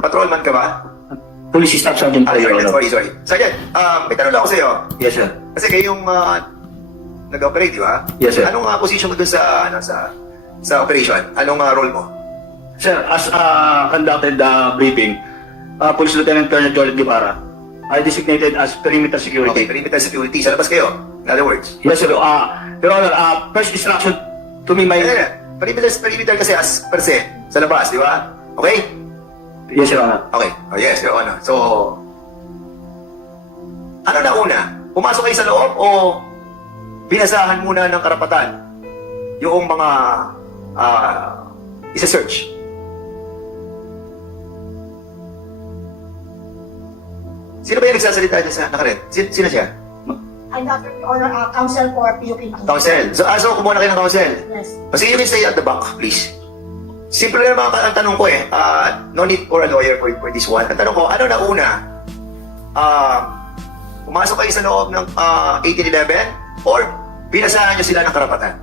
Patrolman ka ba? Police Staff Sergeant po, Your Honor. Sorry. Sergeant, may tanong lang ako sa'yo. Yes, sir. Kasi kayo yung nag-operate, di ba? Yes, sir. Anong position mo dun sa, sa operation? Anong role mo? Sir, as conducted briefing, Police Lieutenant Colonel Joel Guevara, I designated as perimeter security. Okay, perimeter security. Sa labas kayo? In other words? Yes, sir. Your Honor, first instruction to me, my... Perimeter kasi as per se, sa labas, di ba? Okay? Yes, Your Honor. Okay. Oh, yes, Your Honor. So, ano na una? Pumasok kayo sa loob o binasahan muna ng karapatan yung mga isa-search? Sino ba yung nagsasalita dyan sa nakaret? Sino siya? I'm not Your Honor, counsel for PUPP. Counsel. So kumuha na kayo ng counsel. Yes. Sige, you can stay at the back, please. Simple lang naman ang tanong ko eh. No need for a lawyer for this one. Ang tanong ko, ano na una? Pumasok kayo sa loob ng 1811 or binasahan nyo sila ng karapatan?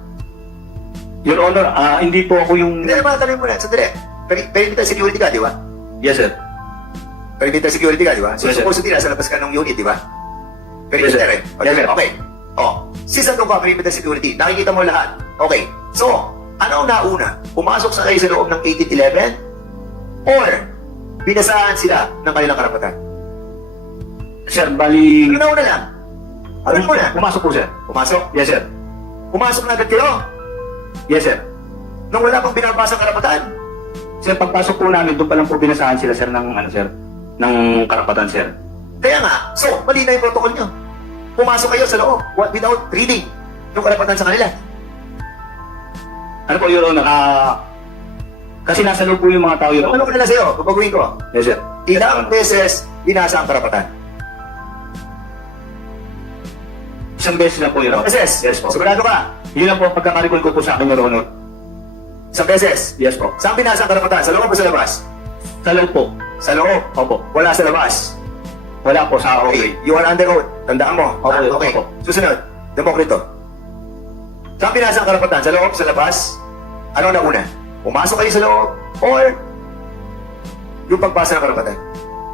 Your Honor, hindi po ako yung... Hindi naman, tanong mo na. Sandali. Perimeter security ka, di ba? Yes, sir. Perimeter security ka, di ba? So, Yes, sir. supposedly, nasa labas ka ng unit, di ba? Perimeter, Yes, sir. eh. Okay. Okay. Oh, since nandun ka, perimeter security, nakikita mo lahat. Okay. So, ano nauna? Pumasok sa kayo sa loob ng 1811 or binasahan sila ng kanilang karapatan? Sir, bali... Ano nauna lang? Ano muna? Pumasok po, sir. Pumasok? Yes, sir. Pumasok na agad kayo? Yes, sir. Nung wala pang binabasang karapatan? Sir, pagpasok po namin, doon pa lang po binasahan sila, sir, ng, sir, ng karapatan, sir. Kaya nga, so, mali na yung protocol nyo. Pumasok kayo sa loob without reading yung karapatan sa kanila. Ano po, Your Honor? Kasi nasa loob po yung mga tao, Your Ano Honor. ko na lang sa'yo? Babaguhin ko. Yes, sir. Ilang beses binasa ang karapatan? Isang beses na po, Your Ilang Honor. beses? Yes po. Sigurado ka? Yun lang po, pagkakarikol ko po sa akin, Your Honor. Isang beses? Yes po. Saan binasa ang karapatan? Sa loob o sa labas? Sa loob po. Sa loob. Opo. Wala sa labas. Wala po sa Okay. okay. You are under oath. Tandaan mo. Okay. Okay. Opo. Susunod. Demokrito. Saan binasa ang karapatan? Sa loob, sa labas? Ano na una? Pumasok kayo sa loob or yung pagbasa ng karapatan?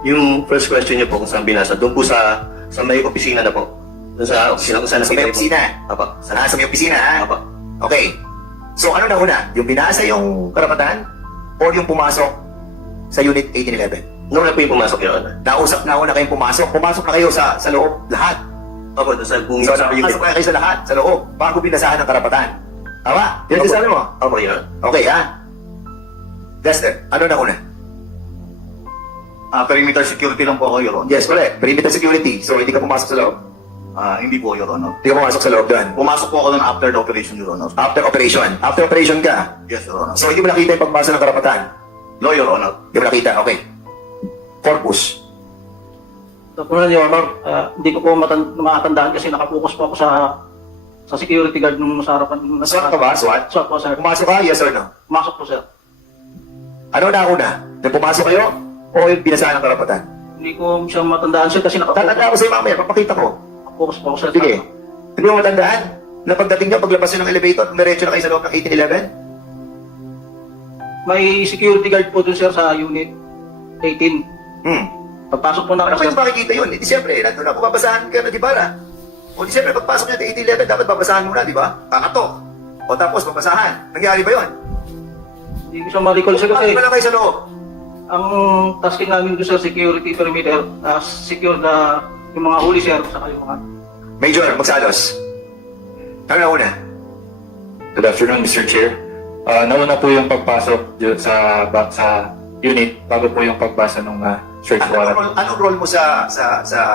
Yung first question niyo po kung saan binasa, doon po sa may opisina na po. Doon sa opisina kung saan Sa may nakita po. opisina? Apo. Sa may opisina, ha? Apo. Okay. So ano na una? Yung binasa yung karapatan or yung pumasok sa Unit 1811? Noon na po yung pumasok, Your Honor. Nausap na una kayong pumasok. Pumasok na kayo sa loob, lahat. Opo, doon sa So, pumasok na kayo sa lahat, sa loob, bago binasahan ng karapatan. Tama? Yan Opo. ang sabi mo? Opo, Your Honor. Okay, ha? Lester, ano na una? Perimeter security lang po ako, Your Honor. Yes, correct. Perimeter security. So, hindi ka pumasok sa loob. Hindi po, Your Honor. Hindi ka pumasok sa loob doon. Pumasok po ako doon after the operation, Your Honor. After operation. After operation ka. Yes, Your Honor. So, hindi mo nakita yung pagbasa ng karapatan. No, Your Honor. Hindi mo nakita. Okay. Corpus. Document, Your Honor, hindi ko po matandaan kasi nakapokus po ako sa security guard nung nasa harapan. SWAT ka ba? SWAT? SWAT po, sir. Pumasok ka? Yes or no? Pumasok po, sir. Ano na una? Nung pumasok kayo o yung binasahan ng karapatan? Hindi ko siya matandaan, sir, kasi Tatanda ko sa'yo mamaya. Papakita ko. nakapokus po ako, sir. Sige. Hindi mo matandaan na pagdating nyo, paglabas nyo ng elevator, diretso na kayo sa loob ng 1811? May security guard po dun, sir, sa unit 18. Pagpasok po na Ano ako, ba sir. yung makikita yun? Di siyempre, nandun ako, babasahan ka na, di ba na? O di siyempre, pagpasok nyo ng 1811, dapat babasahan muna, di ba? Kakatok. O tapos, babasahan. Nangyari ba yun? Hindi ko siya ma-recall, sir, kasi Bakit ba lang kayo sa loob? ang tasking namin dun, sir, security perimeter, secure na yung mga huli, sir, saka yung mga... Major, magsalos. Ano na una? Good afternoon, Mr. Chair. Nauna po yung pagpasok sa unit bago po yung pagbasa ng search warrant. Anong role mo sa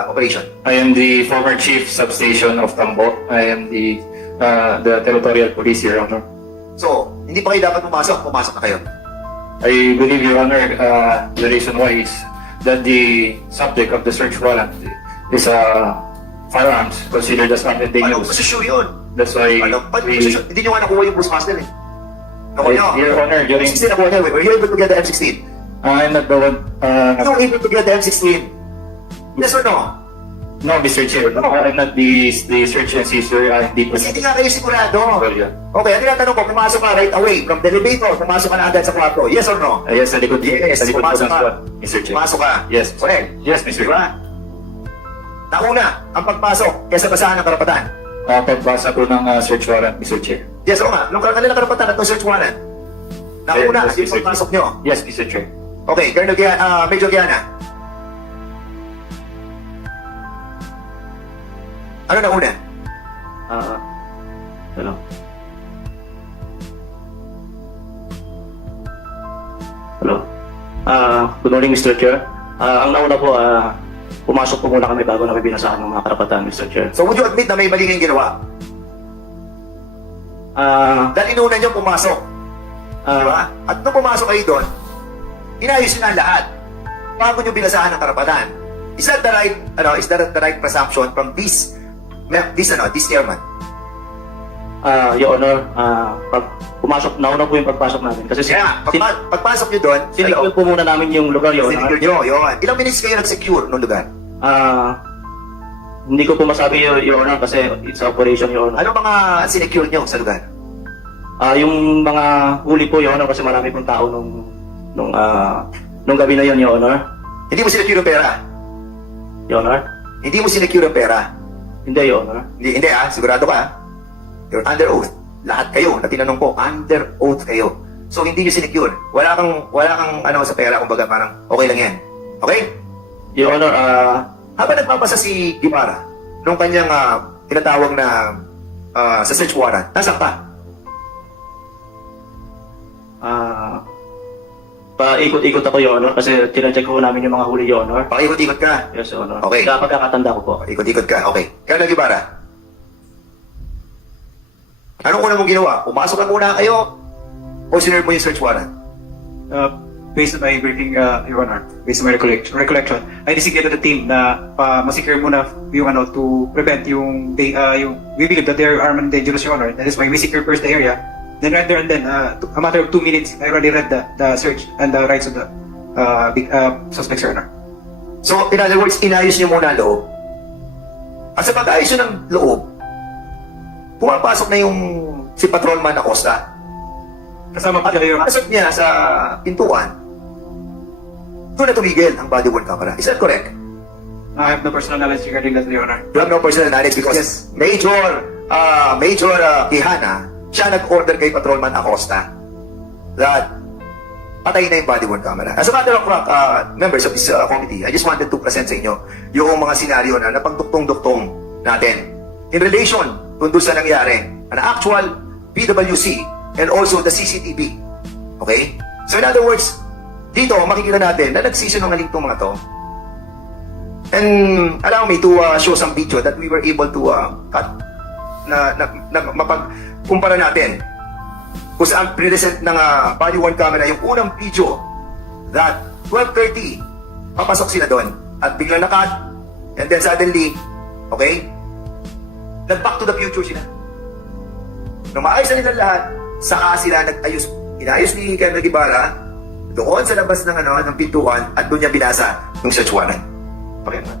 operation? I am the former chief substation of Tambo. I am the territorial police, Your Honor. So, hindi pa kayo dapat pumasok na kayo. I believe, Your Honor, the reason why is that the subject of the search warrant is firearms considered as not Anong dangerous. posisyon yun? That's why Anong we... posisyon? Hindi nyo nga nakuha yung Bushmaster eh. Nakuha nyo. Your Honor, during... M16 nakuha nyo. Were you able to get the M16? I'm not the one... You were able to get the M16? Yes or no? No, Mr. Chair. I'm not the search and seizure. Hindi po. Kasi hindi nga kayo sigurado. Well, yeah. Okay, ang tinatanong ko, pumasok ka right away from the elevator, pumasok ka na agad sa kwarto. Yes or no? Yes, sa likod. Yes, Sa likod po pumasok ng ka. SWAT, Mr. Chair. Pumasok ka. Yes. Correct. Yes, Mr. Diba? Nauna, ang pagpasok kaysa basahan ng karapatan. Pagbasa po ng search warrant, Mr. Chair. Yes, o nga. Nung kanilang karapatan at no search warrant. Nauna, Yes, yung Mr. pagpasok nyo. Yes, Mr. Chair. Okay, Major Giana. Ano nauna? Hello. Hello. Good morning, Mr. Chair. Ang nauna po, pumasok po muna kami bago namin binasahan ng mga karapatan, Mr. Chair. So would you admit na may mali kayong ginawa? Dahil inuna nyo pumasok. Diba? At nung pumasok kayo doon, inayos nyo na lahat bago nyo binasahan ng karapatan. Is that the right presumption from this chairman? Your Honor, nauna po yung pagpasok namin. Kasi Kaya, pagpasok nyo doon, sinicure po muna namin yung lugar, Your Honor. sinigure nyo, yun. Ilang minutes kayo nag-secure nung lugar? Hindi ko po masabi, Your Honor, kasi it's operation, Your Honor. Ano mga sinecure nyo sa lugar? Yung mga huli po, Your Honor, kasi marami pong tao nung gabi na yun, Your Honor. Hindi mo sinecure yung pera? Your Honor? Hindi mo sinecure yung pera? Hindi, Your Honor. Hindi sigurado ka? You're under oath. Lahat kayo na tinanong ko, under oath kayo. So hindi nyo sinecure. Wala kang sa pera, kumbaga parang okay lang yan. Okay? Your Honor, Habang nagpapasa si Guevara, nung kanyang tinatawag na sa search warrant, nasaan ka? paikot-ikot ako, Your Honor, kasi tinacheck ko namin yung mga huli, Your Honor. Pakikot-ikot ka. Yes, Your Honor. Okay. Kaya pagkakatanda ko po. Ikot-ikot ka. Okay. Colonel Guevara, anong una mong ginawa? Pumasok na muna kayo o sinerve mo yung search warrant? Based on my briefing, Your Honor, based on my recollection, I designated the team na masecure muna yung to prevent we believe that there are armed and dangerous, Your Honor. That is why we secure first the area. Then right there and then, a matter of 2 minutes, I already read the search and the rights of the suspects, Your Honor. So, in other words, inayos niyo muna ang loob. At sa pag-ayos niyo ng loob, pumapasok na yung si Patrolman Acosta. Kasama po At siya, Your Honor. pasok niya sa pintuan, doon na tumigil ang body worn camera. Is that correct? I have no personal knowledge regarding that, Your Honor. You have no personal knowledge because Yes. Major Quijana, siya nag-order kay Patrolman Acosta that patay na yung body worn camera. As a matter of fact, members of this committee, I just wanted to present sa inyo yung mga senaryo na napagduktong-duktong natin in relation kung doon sa nangyari, an actual PWC and also the CCTV. Okay? So in other words, dito makikita natin na nagsisinungaling itong mga to. And allow me to show some video that we were able to cut na mapagkumpara natin kung saan present ng body worn camera yung unang video that 12:30 papasok sila doon at biglang nakat and then suddenly okay nag-back to the future sila nung maayos na nila lahat saka sila inayos ni Colonel Guevara doon sa labas ng ng pintuan at doon niya binasa yung search warrant. Pakita.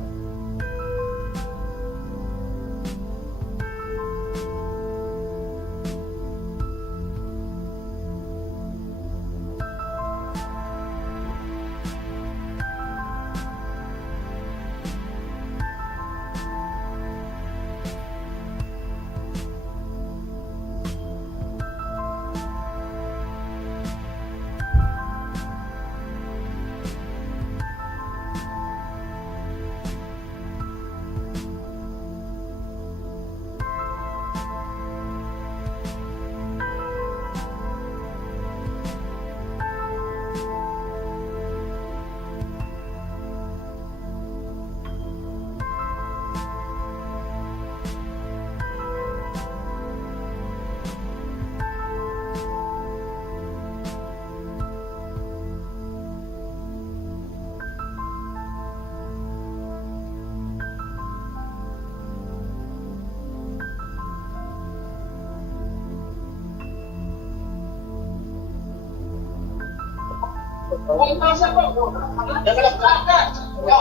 So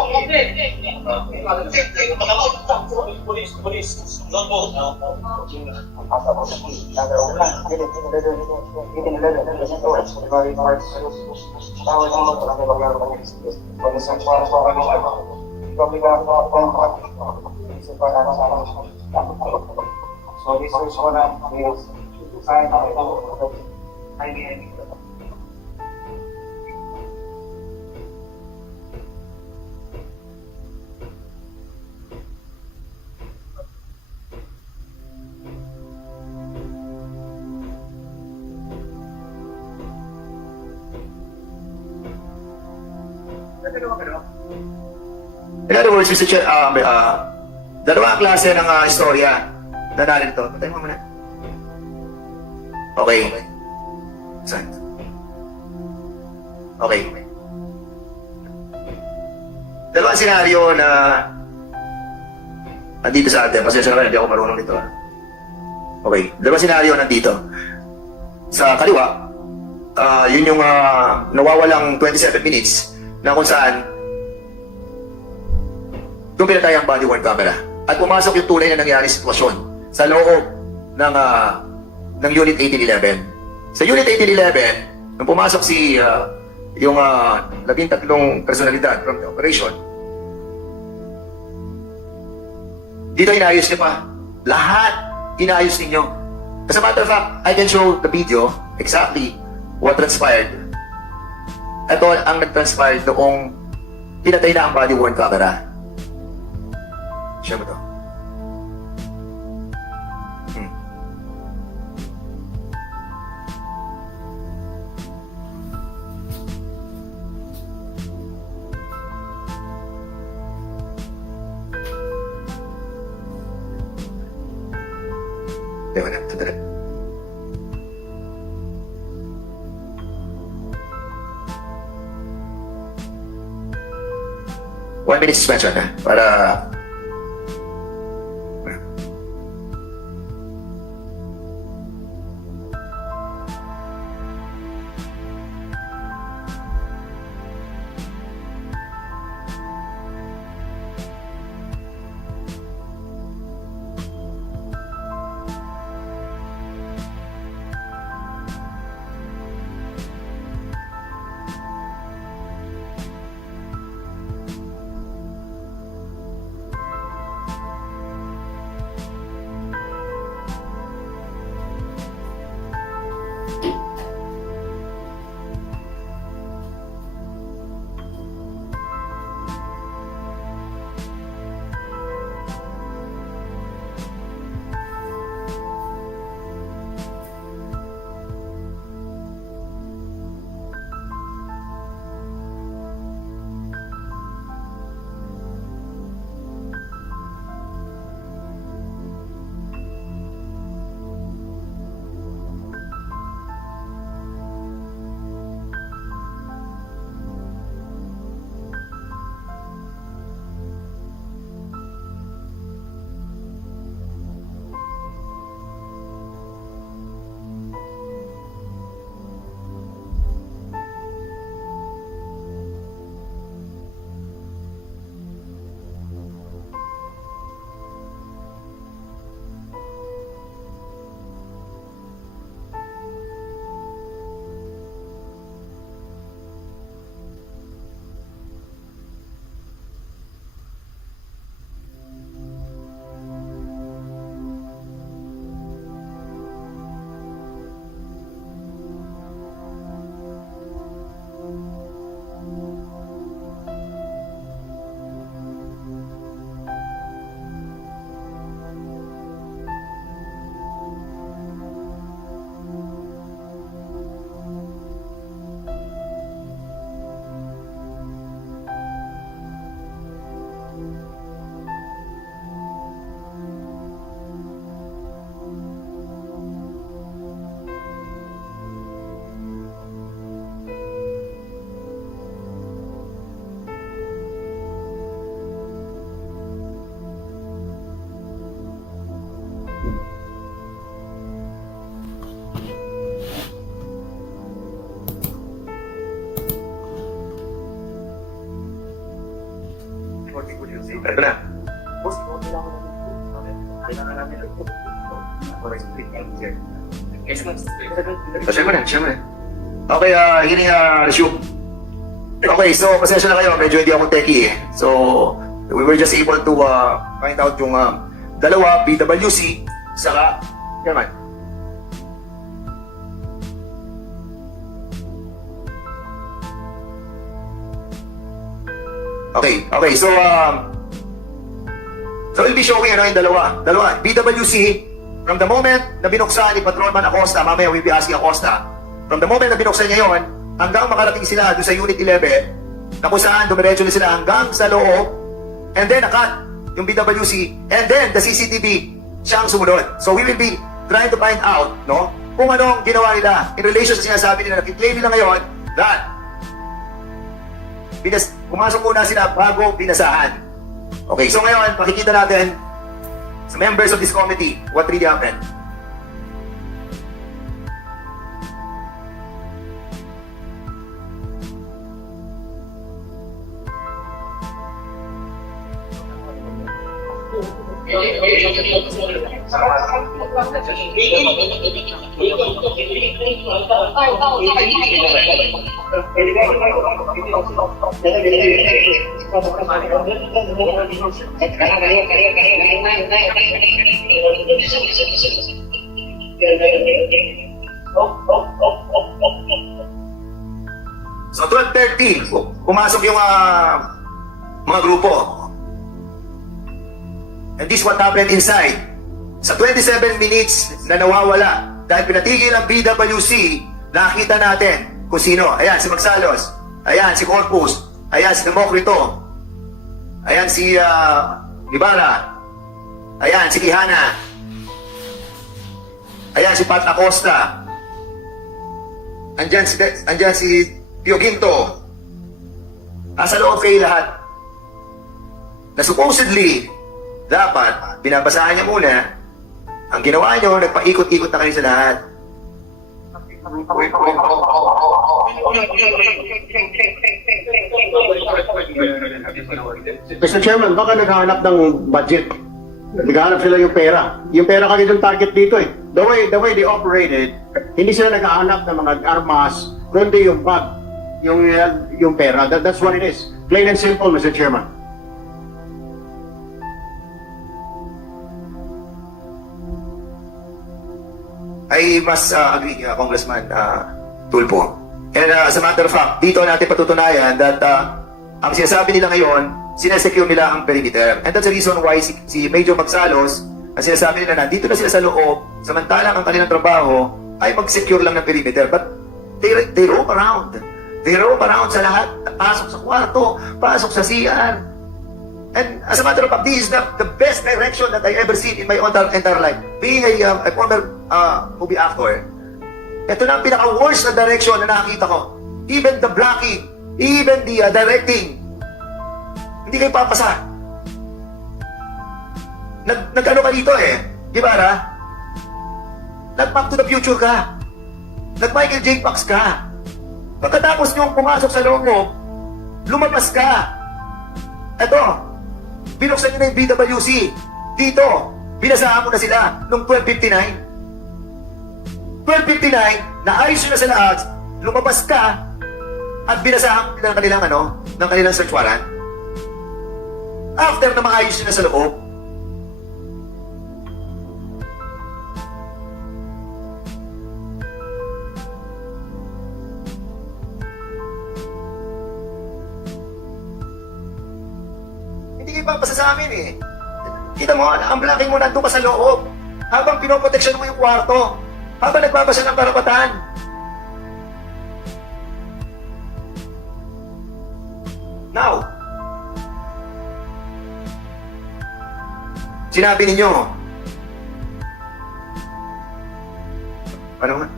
this is one of the sign of IBM. In other words, Mr. Chair, dalawang klase ng istorya na narito. Patay mo muna. Okay. Saan? Okay. Dalawang senaryo na nandito sa atin. Pasensya na kayo, hindi ako marunong nito. Okay. Dalawang senaryo nandito. Sa kaliwa, yun yung nawawalang 27 minutes na kung saan doon pinatay ang body worn camera. At pumasok yung tunay na nangyari sitwasyon sa loob ng Unit 1811. Sa Unit 1811, nung pumasok yung 13 personalidad from the operation, dito inayos niyo pa. Lahat inayos ninyo. As a matter of fact, I can show the video exactly what transpired. Ito ang nag-transpired noong pinatay na ang body worn camera. Siya mo to. Teka na, sandali. One minute suspension na para Ito na. Siya mo na. Okay, hearing resume. Okay, so pasensya na kayo, medyo hindi ako techie eh. So, we were just able to find out yung dalawa, BWC, saka, naman. Okay, so we'll be showing yung dalawa, BWC, from the moment na binuksan ni Patrolman Acosta, mamaya we'll be asking Acosta, from the moment na binuksan niya yun, hanggang makarating sila doon sa Unit 11, na kung saan dumiretso na sila hanggang sa loob, and then nakat yung BWC, and then the CCTV, siyang sumunod. So we will be trying to find out, no, kung anong ginawa nila in relation sa sinasabi nila, nakiklaim nila ngayon, that pumasok muna sila bago binasahan. Okay, so ngayon, pakikita natin sa members of this committee what really happened. So 12:30, pumasok yung mga grupo. And this what happened inside. Sa 27 minutes na nawawala dahil pinatigil ang BWC, nakita natin kung sino. Ayan, si Magsalos. Ayan, si Corpus. Ayan, si Democrito. Ayan, si Ibarra. Ayan, si Quijana. Ayan, si Pat Acosta. Andyan si Pio Quinto. Nasa loob kayo lahat. Na supposedly, dapat, binabasahan niya muna. Ang ginawa niyo, nagpaikot-ikot na kayo sa lahat. Mr. Chairman, baka naghahanap ng budget. Naghahanap sila yung pera. Yung pera kasi yung target dito eh. The way they operated, hindi sila naghahanap ng mga armas, kundi yung bag, yung pera. That's what it is. Plain and simple, Mr. Chairman. I must agree, Congressman Tulfo. And as a matter of fact, dito natin patutunayan that ang sinasabi nila ngayon, sinesecure nila ang perimeter. And that's the reason why si Major Magsalos, ang sinasabi nila na dito na sila sa loob, samantalang ang kanilang trabaho ay mag-secure lang ng perimeter. But they roam around. They roam around sa lahat. Pasok sa kwarto, pasok sa CR. And as a matter of fact, this is the best direction that I ever seen in my entire life. Being a former movie actor, ito na ang pinaka-worst na direction na nakakita ko. Even the blocking, even the directing, hindi kayo papasa. Nag-ano ka dito eh, di ba ra? Nag-Back to the Future ka. Nag-Michael J. Fox ka. Pagkatapos nyo pumasok sa loob mo, lumabas ka. Ito, binuksan nyo na yung BWC. Dito, binasahan mo na sila noong 12:59. 12:59, naayos nyo na sa lahat, lumabas ka, at binasahan mo ng kanilang search warrant. After na maayos nyo na sa loob, hindi kayo papasa sa amin eh. Kita mo, ang blocking mo nandun ka sa loob. Habang pinoproteksyon mo yung kwarto. Habang nagbabasa ng karapatan. Now, sinabi ninyo, ano nga?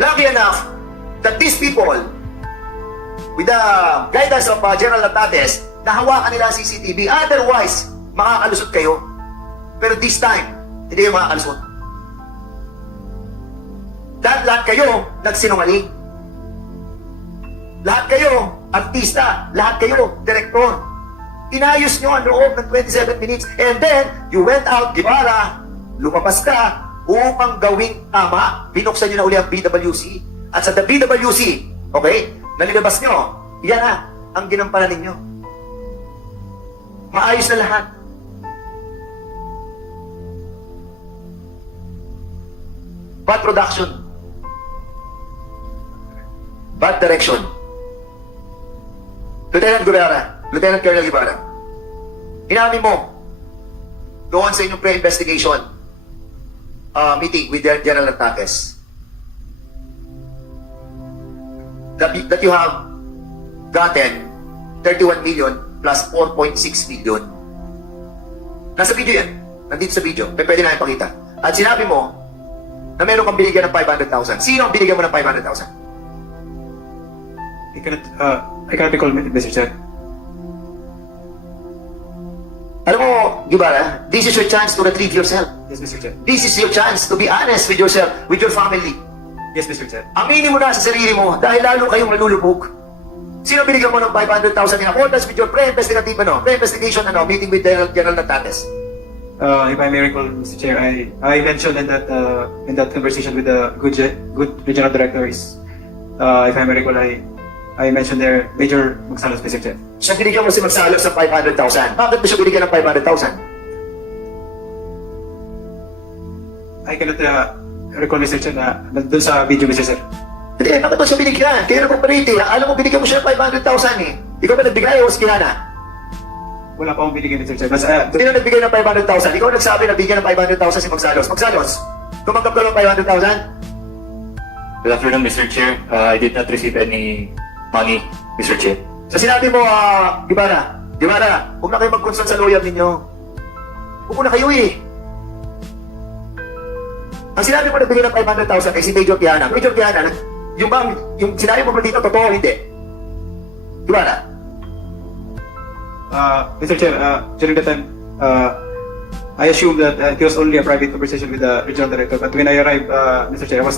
Lucky enough that these people with the guidance of General Natates, na hawakan nila ang CCTV. Otherwise, makakalusot kayo. Pero this time, hindi kayo makakalusot. Lahat kayo nagsinungaling. Lahat kayo artista. Lahat kayo direktor. Inayos nyo ang loob ng 27 minutes. And then, you went out, Guevara, lumabas ka upang gawing tama. Binuksan nyo na uli ang BWC. At sa the BWC, okay, nalilabas nyo, yan na ang ginampanan ninyo. Maayos na lahat. Bad production. Bad direction. Lieutenant Guevara, Lieutenant Colonel Guevara, inamin mo doon sa inyong pre-investigation meeting with General Natates that you have gotten 31 million plus 4.6 million. Nasa video yan. Nandito sa video. Pwede na ipakita. At sinabi mo na meron kang binigyan ng 500,000. Sino ang binigyan mo ng 500,000? I cannot recall, Mr. Chair. Alam mo, Guevara, this is your chance to retrieve yourself. Yes, Mr. Chair. This is your chance to be honest with yourself, with your family. Yes, Mr. Chair. Aminin mo na sa sarili mo dahil lalo kayong malulubog. Sino binigyan mo ng 500,000 in accordance with your pre-investigative pre-investigation meeting with General Natates? If I may recall, Mr. Chair, I mentioned in that conversation with the good regional director is, if I may recall, I mentioned there Major Magsalos, Mr. Chair. Siya binigyan mo si Magsalos ng 500,000. Bakit mo siya binigyan ng 500,000? I cannot recall, Mr. Chair, na doon sa video, Mr. Sir. Hindi, bakit mo siya binigyan? Kaya nag-operate alam mo, binigyan mo siya ng 500,000 eh. Ikaw ba nagbigay o si Kilana? Wala pa akong binigyan, Mr. Chair. Sino nagbigay ng 500,000? Ikaw nagsabi na bigyan ng 500,000 si Magsalos. Magsalos, tumanggap ka ng 500,000? Good afternoon, Mr. Chair. I did not receive any money, Mr. Chair. Sa sinabi mo, Guevara, huwag na kayo mag-consult sa lawyer ninyo. Huwag na kayo eh. Ang sinabi mo na bigyan ng 500,000 kay si Major Piana. Major Piana, yung sinabi mo ba dito, totoo o hindi? Guevara? Mr. Chair, during that time, I assumed that it was only a private conversation with the regional director. But when I arrived, Mr. Chair, I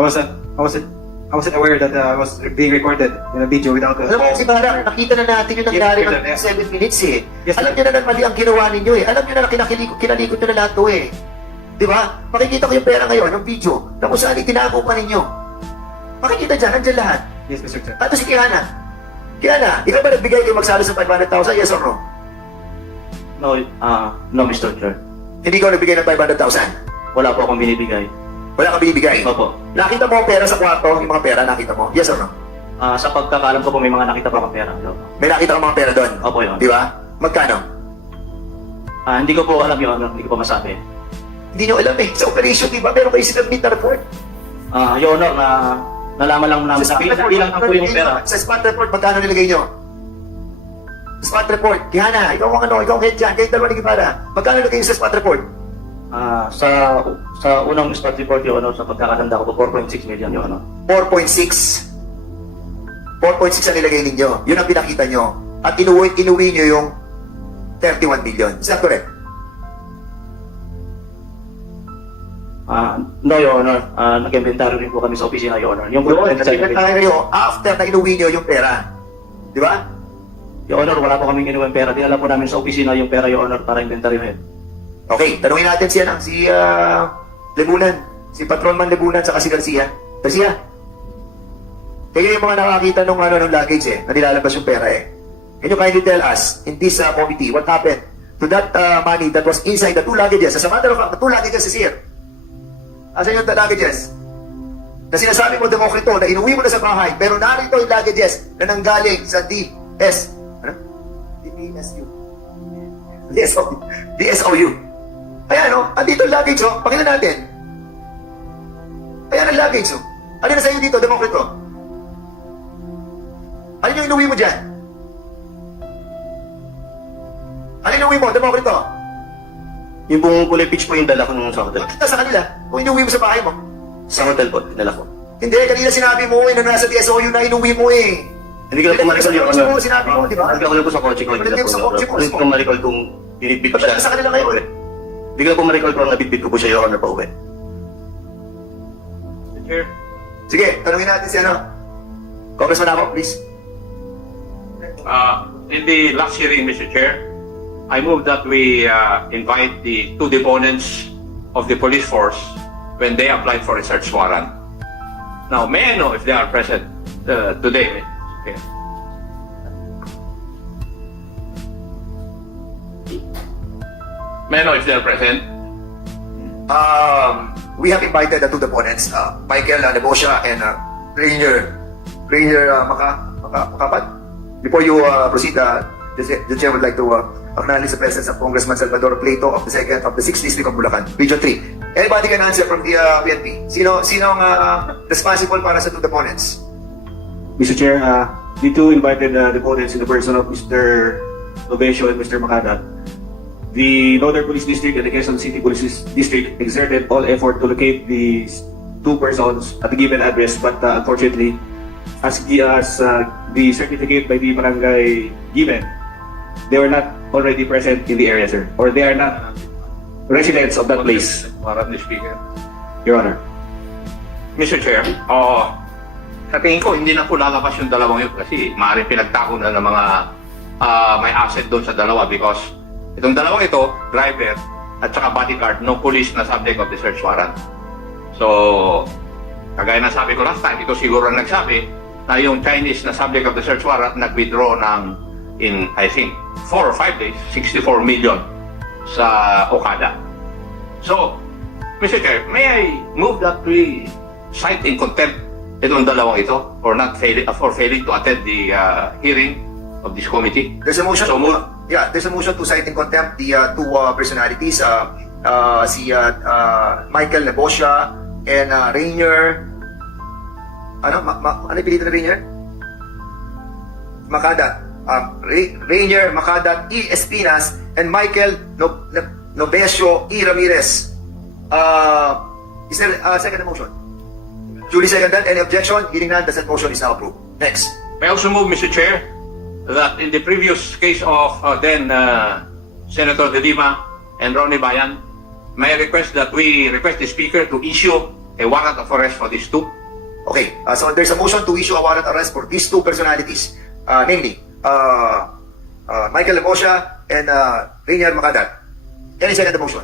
wasn't aware that I was being recorded in a video without. Alam mo, Guevara, nakita na natin yung nangyari ng 7 minutes eh. Yes, Alam niyo na mali ang ginawa ninyo eh. Alam niyo na kinalikot nyo na lahat to eh. Di ba? Makikita ko yung pera ngayon, yung video, na kung saan itinago pa ninyo. Makikita dyan, nandyan lahat. Yes, Mr. Chair. Ato si Kiana. Kiana, ikaw ba nagbigay kay Magsalos ng 500,000? Yes or no? No, Mr. Chair. Hindi ko nagbigay ng 500,000. Wala po akong binibigay. Wala kang binibigay. Opo. Nakita mo ang pera sa kwarto, yung mga pera nakita mo. Yes or no? Sa pagkakalam ko po, may mga nakita pa akong pera. May nakita kang mga pera doon. Opo, yun. Di ba? Magkano? Hindi ko po alam yun. Hindi ko po masabi. Hindi nyo alam eh. Sa operation, di ba? Meron kayo sinabit na report. Your Honor, nalaman lang namin sa bilang po yung pera. Sa spot report, magkano nilagay nyo? Spot report. Kiana, ikaw ang ikaw ang head dyan. Kayo dalawa ni Guevara. Magkano nilagay nyo sa spot report? Sa unang spot report, Your Honor, sa pagkakatanda ko po, 4.6 million, Your Honor. 4.6. 4.6 ang nilagay ninyo. Yun ang pinakita nyo. At inuwi nyo yung 31 billion. Is that correct? No, Your Honor. Nag-inventory rin po kami sa opisina, Your Honor. Yung Yun, nag-inventory kayo after na inuwi nyo yung pera. Di ba? Your Honor, wala po kaming inuwang pera. Dinala po namin sa opisina yung pera, Your Honor, para inventaryohin. Okay, tanungin natin si Lebunan. Si Patronman Lebunan sa si Garcia. Garcia, kayo yung mga nakakita nung luggage na nilalabas yung pera eh. Can you kindly tell us, in this committee, what happened to that money that was inside the two luggages? As a matter of fact, the two luggages is here. Asan yung luggages? Na sinasabi mo, Demokrito, na inuwi mo na sa bahay, pero narito yung luggages na nanggaling sa DSU. DSOU. Ayan andito yung luggage pakinggan natin. Ayan ang luggage Ano na sa'yo dito, Demokrito? Ano yung inuwi mo dyan? Ano yung inuwi mo, Demokrito? Yung buong kulay peach po yung dala ko nung sa hotel. Kita sa kanila, kung inuwi mo sa bahay mo. Sa hotel po, dinala ko. Hindi, kanina sinabi mo na nasa DSOU na inuwi mo eh. Hindi ko na po ma-recall, Your Kotse Honor. mo, sinabi mo, di ba? Hindi ko na po sa kotse ko. Hindi Hindi ko sa kotse mo, Hindi ko ma-recall kung binitbit ko siya. Sa kanila kayo eh. Hindi ko na po ma-recall kung nabitbit ko po siya, Your Honor, pa uwi. Chair. Sige, tanungin natin si ano. Congressman Apo, please. In the last hearing, Mr. Chair, I move that we invite the two deponents of the police force when they applied for a search warrant. Now, may I know if they are present today? Okay. May I know if they are present? We have invited the two opponents, Michael Nebosha and Rainier Makapat. Before you proceed, the chair would like to acknowledge the presence of Congressman Salvador Plato of the 6th District of Bulacan, Region 3. Anybody can answer from the PNP? Sinong responsible para sa two opponents? Mr. Chair, the two invited deponents in the person of Mr. Novencio and Mr. Makada. The Northern Police District and the Quezon City Police District exerted all effort to locate these two persons at the given address, but unfortunately, as the certificate by the barangay given, they were not already present in the area, sir, or they are not residents of that place, Warrant the Speaker. Your Honor. Mr. Chair, sa tingin ko, hindi na po lalabas yung dalawang yun kasi maaaring pinagtako na ng mga may asset doon sa dalawa because itong dalawang ito, driver at saka bodyguard, no police na subject of the search warrant. So, kagaya na sabi ko last time, ito siguro ang nagsabi na yung Chinese na subject of the search warrant nag-withdraw in, I think, 4 or 5 days, 64 million sa Okada. So, Mr. Chair, may I move that we cite in contempt itong dalawang ito for failing to attend the hearing of this committee? There's a motion. So move. There's a motion to cite in contempt the two personalities, si Michael Nebosha and Rainier. Ano yung pinito na Rainier? Makadat. Rainier Makadat E. Espinas and Michael Novencio E. Ramirez. Is there a second motion? Duly seconded. Any objection? Hearing none, the said motion is now approved. Next. May I also move, Mr. Chair, that in the previous case of Senator De Lima and Ronnie Bayan, may I request that we request the Speaker to issue a warrant of arrest for these two? Okay, so there's a motion to issue a warrant arrest for these two personalities, namely Michael Nebosha and Rainier Makadat. Any second motion?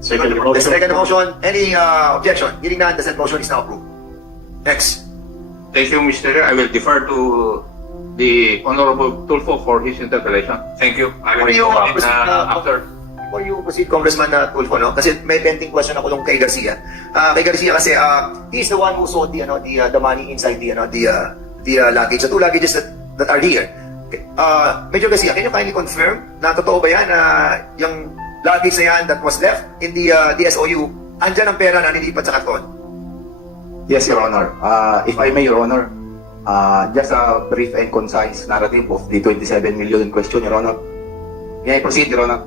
Second The second motion, any objection? Hearing none, the said motion is now approved. Next. Thank you, Mr. Chair. I will defer to the Honorable Tulfo for his interpellation. Thank you. I will Before you, respond after. Before you proceed, Congressman Tulfo, no? Kasi may pending question ako nung kay Garcia. Kay Garcia kasi he is the one who saw the money inside the luggage, the two luggages that are here. Major Garcia, can you kindly confirm na totoo ba yan yung luggage na yan that was left in the DSOU, andyan ang pera na nilipat sa karton? Yes, Your Honor. If I may, Your Honor, just a brief and concise narrative of the 27 million in question, Your Honor. May I proceed, Your Honor?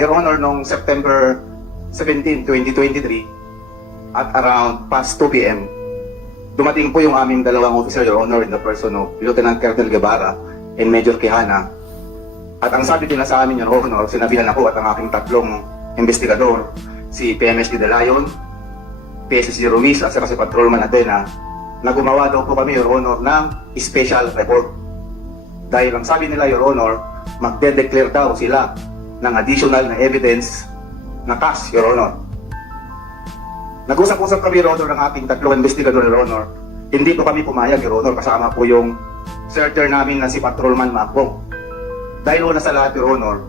Your Honor, noong September 17, 2023, at around past 2 p.m., dumating po yung aming dalawang officer, Your Honor, in the person of Lieutenant Colonel Guevara and Major Quijana. At ang sabi nila sa amin, Your Honor, sinabihan ako at ang aking tatlong investigador, si PMSD De Leon, PSSG Ruiz at saka si Patrolman Atena, na gumawa daw po kami, Your Honor, ng special report. Dahil ang sabi nila, Your Honor, magde-declare daw sila ng additional na evidence na cash, Your Honor. Nag-usap-usap kami, Your Honor, ng ating tatlong investigador, Your Honor. Hindi po kami pumayag, Your Honor, kasama po yung searcher namin na si Patrolman Macbong. Dahil una sa lahat, Your Honor,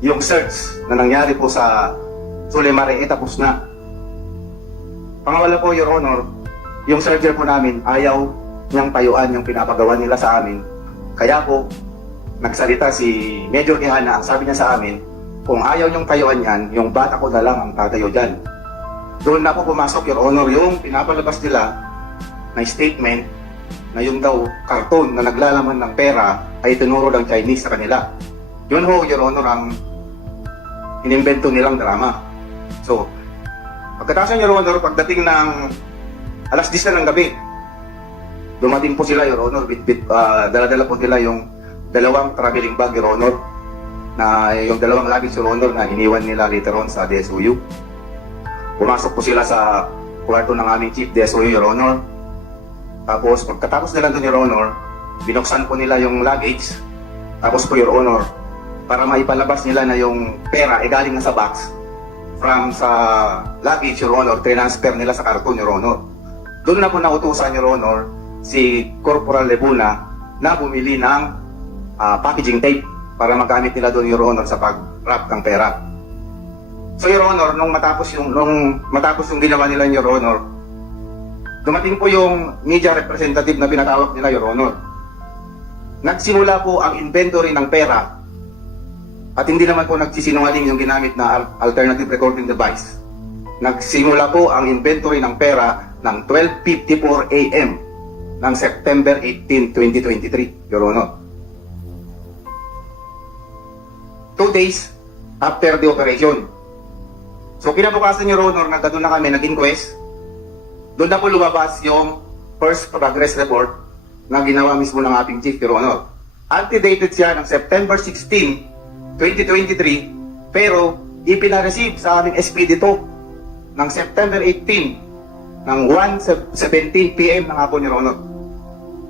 yung search na nangyari po sa Sulemare tapos na. Pangawala po, Your Honor, yung searcher po namin ayaw niyang tayuan yung pinapagawa nila sa amin. Kaya po, nagsalita si Major Quijana, ang sabi niya sa amin, kung ayaw niyong tayuan yan, yung bata ko na lang ang tatayo dyan. Doon na po pumasok, Your Honor, yung pinapalabas nila na statement na yung daw karton na naglalaman ng pera ay tinuro ng Chinese sa kanila. Yun ho, Your Honor, ang inimbento nilang drama. So, pagkatapos, Your Honor, pagdating ng alas 10 na ng gabi, Dumating po sila, Your Honor, dala-dala po nila yung dalawang traveling bag, Your Honor, na yung dalawang luggage, Your Honor, na iniwan nila later on sa DSOU. Pumasok po sila sa kwarto ng aming Chief DSOU, Your Honor. Tapos, pagkatapos nila doon, Your Honor, binuksan po nila yung luggage. Tapos po, Your Honor, para maipalabas nila na yung pera ay galing na sa box, from sa luggage, Your Honor, transfer nila sa karton, Your Honor. Doon na po nautusan, Your Honor, si Corporal Lebuna na bumili ng packaging tape para magamit nila doon, Your Honor, sa pag-wrap ng pera. So, Your Honor, nung matapos yung ginawa nila, Your Honor, dumating po yung media representative na pinatawag nila, Your Honor. Nagsimula po ang inventory ng pera at hindi naman po nagsisinungaling yung ginamit na alternative recording device. Nagsimula po ang inventory ng pera ng 12:54 a.m. ng September 18, 2023, Your Honor. 2 days after the operation. So kinabukasan, Your Honor, nagkadun na kami nag-inquest. Doon na po lumabas yung first progress report na ginawa mismo ng ating Chief, Your Honor. Antedated siya ng September 16, 2023, pero ipinareceive sa aming SPD2 ng September 18 ng 1:17 p.m. ng hapon, Your Honor.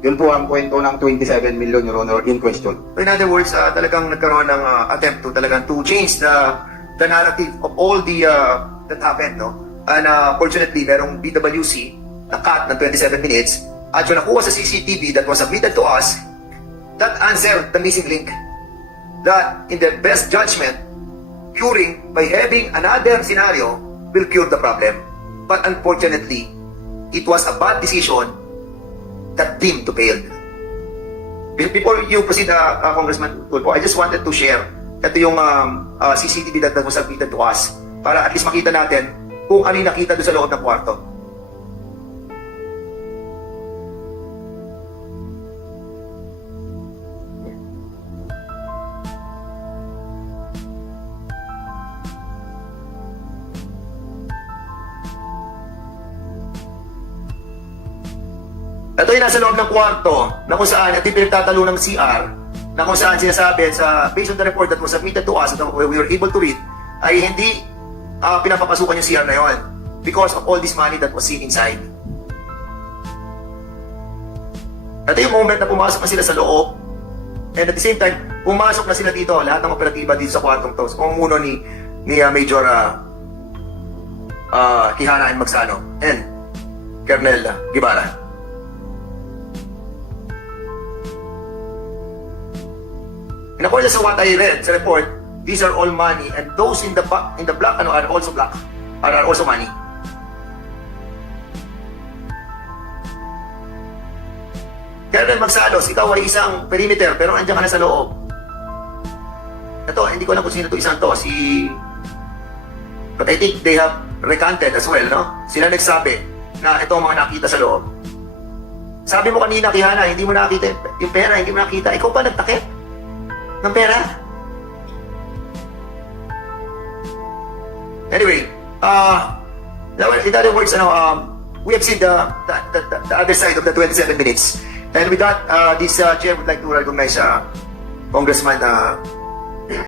Yun po ang kwento ng 27 million, Your Honor, in question. In other words, talagang nagkaroon ng attempt to change the narrative of all the that happened, no? And fortunately, merong BWC na cut ng 27 minutes at yung nakuha sa CCTV that was submitted to us that answered the missing link. That in the best judgment, curing by having another scenario will cure the problem. But unfortunately, it was a bad decision that deemed to fail. Before you proceed, Congressman Tulfo, I just wanted to share ito yung CCTV that was submitted to us para at least makita natin kung ano yung nakita doon sa loob ng kwarto. Ito yung nasa loob ng kwarto na kung saan ito yung pinagtatalo ng CR na kung saan sinasabi based on the report that was submitted to us that we were able to read ay hindi pinapapasukan yung CR na yon because of all this money that was seen inside. Ito yung moment na pumasok na sila sa loob and at the same time, pumasok na sila dito, lahat ng operatiba dito sa kwartong to. So, umuno ni Major Quijana and Magsano and Colonel Guevara. And according to what I read sa report, these are all money, and those in the black are also black, are also money. Colonel Magsalos, ikaw ay isang perimeter, pero andiyan ka na sa loob. Ito, hindi ko alam kung sino ito isang to, but I think they have recanted as well, no? Sila nagsabi na ito ang mga nakita sa loob. Sabi mo kanina, Quijana, hindi mo nakita yung pera, hindi mo nakita. Ikaw pa nagtakip ng pera? Anyway, in other words, we have seen the other side of the 27 minutes. And with that, this chair would like to recognize Congressman